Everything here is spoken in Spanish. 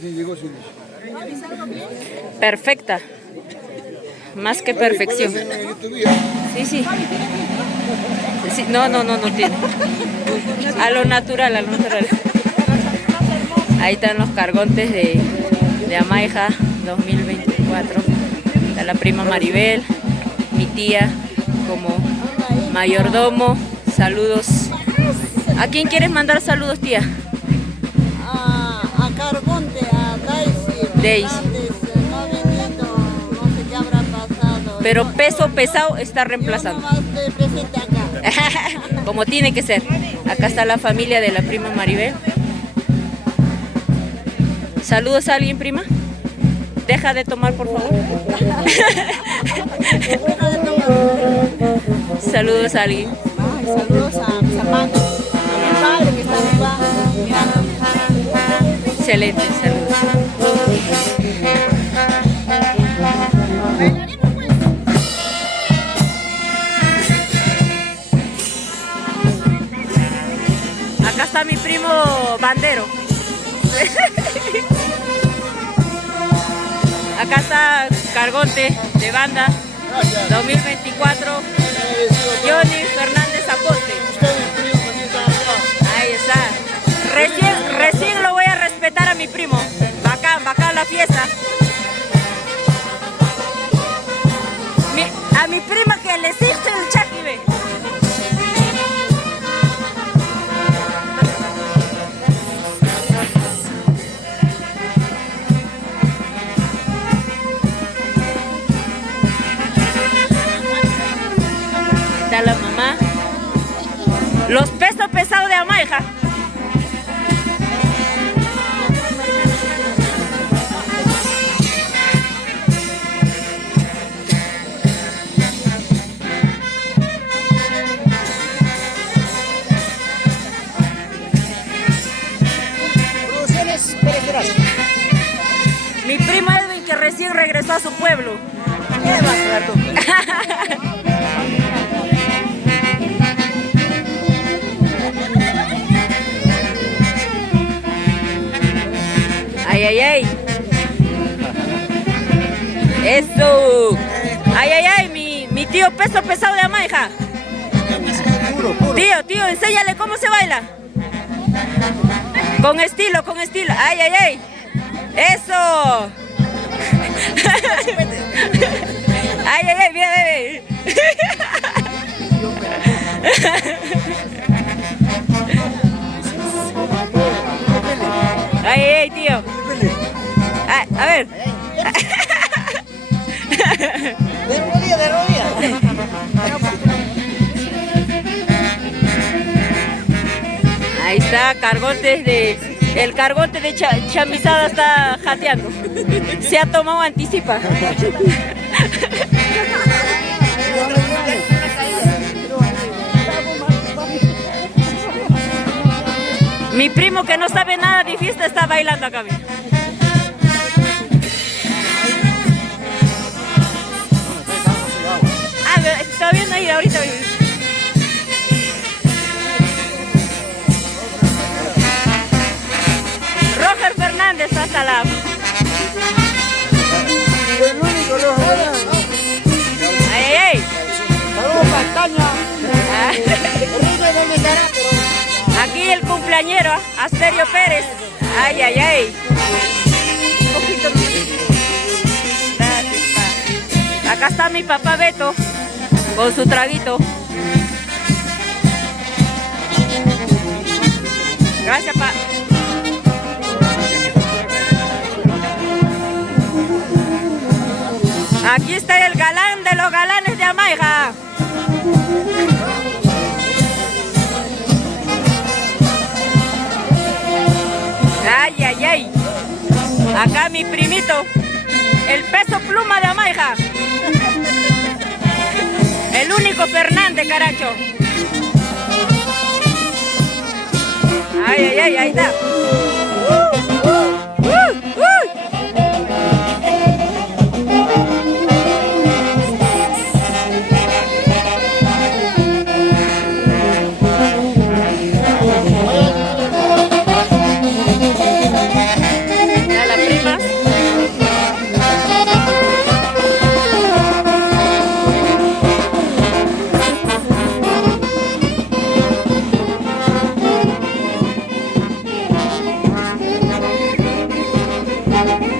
Sí, llegó su... Perfecta. Más que perfección. Sí, sí. Sí, no tiene. A lo natural, a lo natural. Ahí están los cargontes de Amaija 2024. Está la prima Maribel, mi tía como mayordomo. Saludos. ¿A quién quieres mandar saludos, tía? A Cargonte, a Daisy. Daisy. No ha venido, no sé qué habrá pasado. Pero peso pesado está reemplazando. Yo nomás estoy presente acá. Como tiene que ser. Acá está la familia de la prima Maribel. ¿Saludos a alguien, prima? Deja de tomar, por favor. Saludos a alguien. Ay, saludos a mis hermanos, a mi padre que está arriba mirando. Excelente, saludos. Acá está mi primo Bandero. Acá está Cargonte de banda 2024, Johnny Fernández Aponte. Ahí está. Recién lo voy a respetar a mi primo. Bacán la fiesta. A mi prima que le exige el chaki, ve. Está la mamá. Los pesos pesados de Amaija. Mi primo Edwin que recién regresó a su pueblo. ¿Qué vas a dar tú? Ay. Eso. Ay, mi tío peso pesado de Amaija. Tío, enséñale cómo se baila. Con estilo. Ay. Eso. Ay, mira, bebé. Ay, tío. A ver. De rodilla. Ahí está, el cargonte de chamizada está jateando. Se ha tomado anticipa. Mi primo que no sabe nada de fiesta está bailando acá. Está viendo ahí ahorita. Roger Fernández hasta la... Ay. Saludos Castaña. Aquí el cumpleañero, Asterio Pérez. Ay. Un poquito. Acá está mi papá Beto con su traguito. Gracias, pa. Aquí está el galán de los galanes de Amaija. Ay. Acá mi primito, el peso pluma de Amaija. El único Fernández, caracho. Ay, ahí está. Gracias.